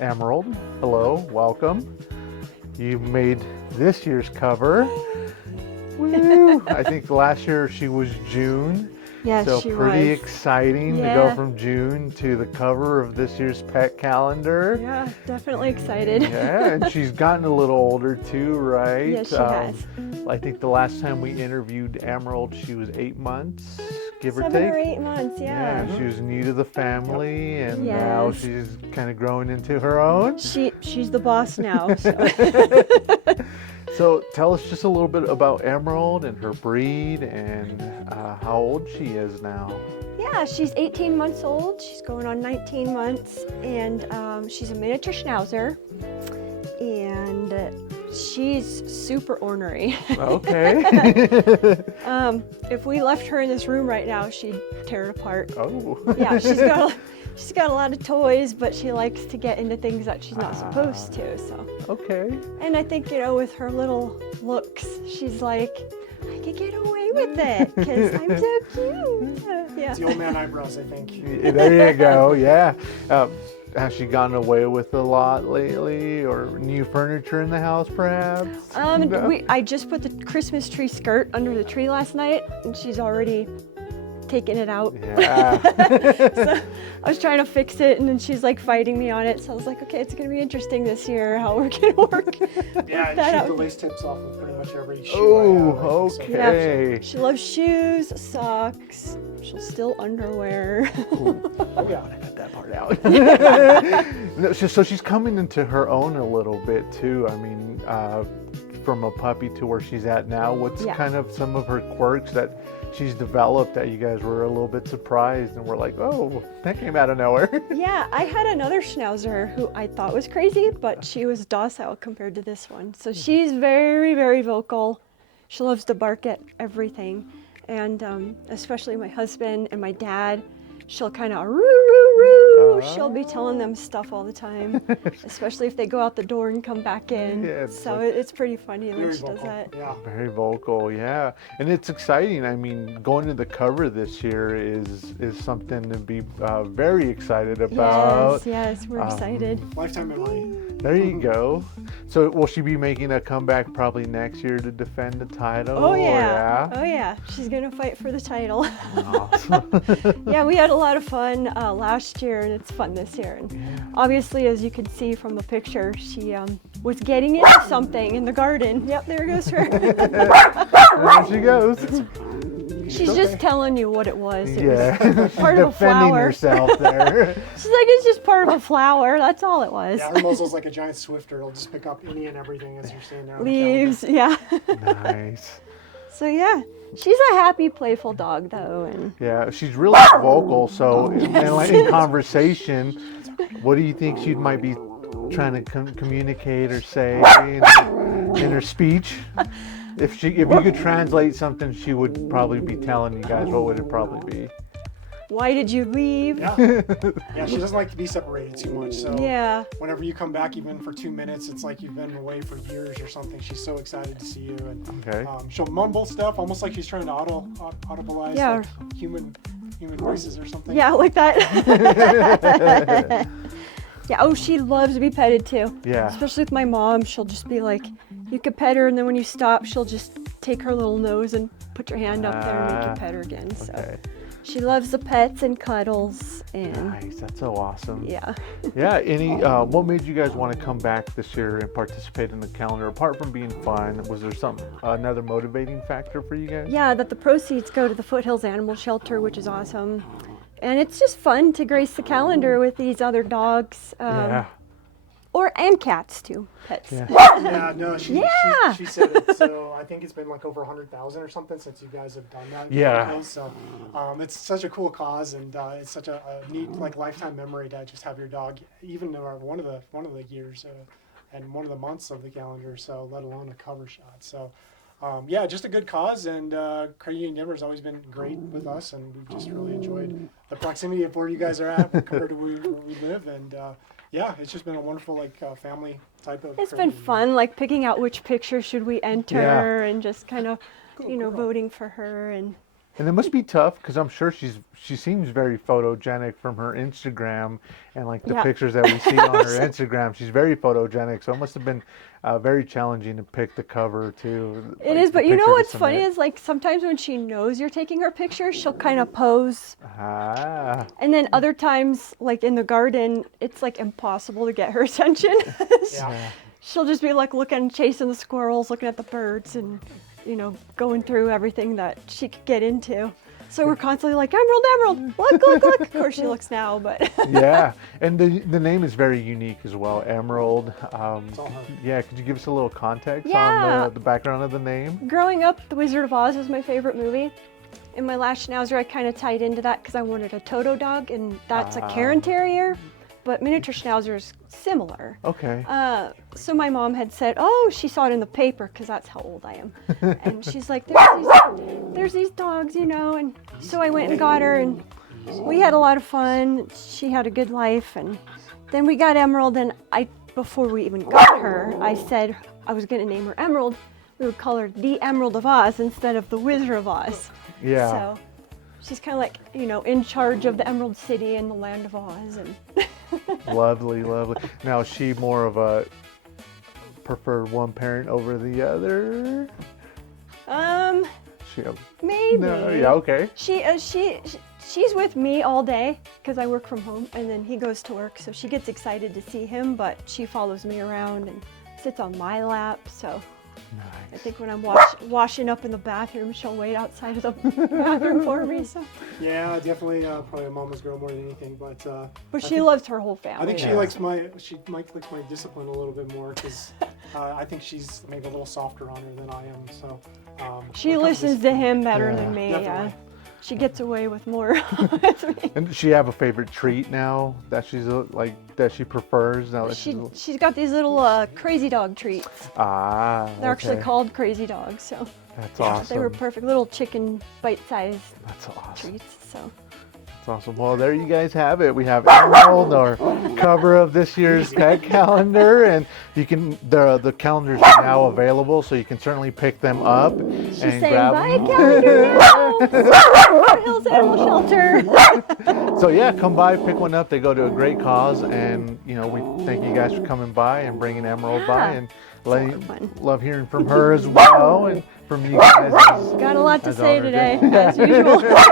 Emerald, hello, welcome. You made this year's cover. Woo! I think last year she was June. Yes, So she pretty was. exciting to go from June to the cover of this year's pet calendar. Yeah, definitely excited. Yeah, and she's gotten a little older too, right? Yes, she has. I think the last time we interviewed Emerald, she was 8 months, give or 7 take. or 8 months, yeah. Yeah, she was new to the family, and Yes. now she's kind of growing into her own. She's the boss now. So. So tell us just a little bit about Emerald and her breed and how old she is now. Yeah, she's 18 months old. She's going on 19 months, and she's a miniature schnauzer, and she's super ornery. Okay. If we left her in this room right now, she'd tear it apart. Oh. Yeah, she's got a lot of toys, but she likes to get into things that she's not supposed to. So. Okay. And I think, with her little looks, she's like, I could get away with it because I'm so cute. Yeah. It's the old man eyebrows, I think. There you go. Yeah. Has she gotten away with a lot lately, or new furniture in the house, perhaps? No? I just put the Christmas tree skirt under the tree last night, and she's already taking it out. Yeah. So I was trying to fix it, and then she's like fighting me on it. So I was like, okay, it's gonna be interesting this year how we're gonna work. Yeah, that shoot out. the lace tips off of pretty much every shoe Oh, I have. okay. Yeah, she loves shoes, socks. She'll steal underwear. Oh yeah. Cut that part out. No, so she's coming into her own a little bit too. I mean, from a puppy to where she's at now, what's kind of some of her quirks that she's developed that you guys were a little bit surprised and were like, oh, that came out of nowhere? Yeah, I had another schnauzer who I thought was crazy, but she was docile compared to this one. So she's very, very vocal. She loves to bark at everything. And especially my husband and my dad, she'll kind of roo, roo, roo. She'll be telling them stuff all the time, especially if they go out the door and come back in. Yeah, so it's pretty funny when she does vocal. that. Yeah. Very vocal, yeah. And it's exciting. I mean, going to the cover this year is something to be very excited about. Yes, we're excited. Lifetime memory. There you go. So will she be making a comeback probably next year to defend the title? Oh yeah. Yeah? Oh yeah, she's gonna fight for the title. Awesome. Yeah, we had a lot of fun last year, and it's fun this year. And obviously, as you can see from the picture, she was getting into something in the garden. Yep, there goes her. There she goes. She's just telling you what it was. It Yeah. was part of a Defending flower. herself there. She's like, it's just part of a flower. That's all it was. Yeah, her muzzle's like a giant swifter. It'll just pick up any and everything, as you're saying now. Leaves, yeah. Nice. So yeah, she's a happy, playful dog though, and Yeah, she's really vocal. So in conversation, what do you think she might be trying to communicate or say in her speech? If you could translate something, she would probably be telling you guys. What would it probably be? why did you leave? Yeah. Yeah, she doesn't like to be separated too much. So Yeah. whenever you come back, even for 2 minutes, it's like you've been away for years or something. She's so excited to see you, and Okay. she'll mumble stuff, almost like she's trying to audibilize Yeah. like human voices or something. Yeah, like that. Yeah, oh, she loves to be petted too. Yeah. Especially with my mom, she'll just be like, you could pet her, and then when you stop, she'll just take her little nose and put your hand up there and make you pet her again. So Okay. she loves the pets and cuddles, and Nice. That's so awesome. yeah. Yeah. What made you guys want to come back this year and participate in the calendar? Apart from being fun, was there another motivating factor for you guys? Yeah, that the proceeds go to the Foothills Animal Shelter, which is awesome. And it's just fun to grace the calendar with these other dogs. Yeah. And cats too, pets. Yeah. Yeah, no, she said it. So I think it's been like over 100,000 or something since you guys have done that. Yeah. So it's such a cool cause, and it's such a neat like lifetime memory to just have your dog, even one of the years and one of the months of the calendar. So let alone a cover shot. So. Yeah, just a good cause, and Craigie and Denver's always been great with us, and we've just really enjoyed the proximity of where you guys are at compared to where we live, and yeah, it's just been a wonderful family type of. It's been fun, like picking out which picture should we enter, and just kind of, Cool. voting for her, and And it must be tough because I'm sure she seems very photogenic from her Instagram and like the Yeah. pictures that we see on her Instagram. She's very photogenic, so it must have been very challenging to pick the cover too. It like, is, the but you know picture to what's funny submit. is like sometimes when she knows you're taking her picture, she'll kind of pose. Ah, And then other times, like in the garden, it's like impossible to get her attention. Yeah. She'll just be like looking, chasing the squirrels, looking at the birds, and going through everything that she could get into. So we're constantly like, Emerald, Emerald, look. Of course she looks now, but yeah, and the name is very unique as well, Emerald. It's all her. Yeah, could you give us a little context Yeah. on the background of the name? growing up, The Wizard of Oz was my favorite movie. In my last Schnauzer, I kind of tied into that because I wanted a Toto dog, and that's a Cairn Terrier, but miniature Schnauzer is similar. Okay. So my mom had said, she saw it in the paper because that's how old I am. And she's like, there's these dogs, and so I went and got her, and we had a lot of fun. She had a good life, and then we got Emerald, and before we even got her, I said I was going to name her Emerald. We would call her the Emerald of Oz instead of the Wizard of Oz. Yeah. So she's kind of like, in charge of the Emerald City and the Land of Oz. And Lovely. Now, is she more of a preferred one parent over the other? She maybe. No, yeah, okay. She's with me all day because I work from home, and then he goes to work, so she gets excited to see him, but she follows me around and sits on my lap. So I Nice. think when I'm washing up in the bathroom, she'll wait outside of the bathroom for me. So, Yeah, definitely probably a mama's girl more than anything, but but she loves her whole family. I think she Yeah. likes she might like my discipline a little bit more because I think she's maybe a little softer on her than I am. So She when it comes listens to him better Yeah. than me. Yeah, Definitely. she gets away with more with me. And does she have a favorite treat now that that she prefers now that She's got these little crazy dog treats. They're actually okay. called crazy dogs. So That's they awesome. were perfect little chicken bite-sized That's awesome. treats. So That's awesome. Well, there you guys have it. We have Emerald, our cover of this year's pet calendar, and you can the calendars are now available, so you can certainly pick them up she's and saying, grab "Bye, them. calendar now." Foothills Animal Shelter. So yeah, come by, pick one up. They go to a great cause, and we thank you guys for coming by and bringing Emerald by, Yeah. and a lot of fun. love hearing from her as well, and from you guys. Got a lot to as say honored. today, as usual.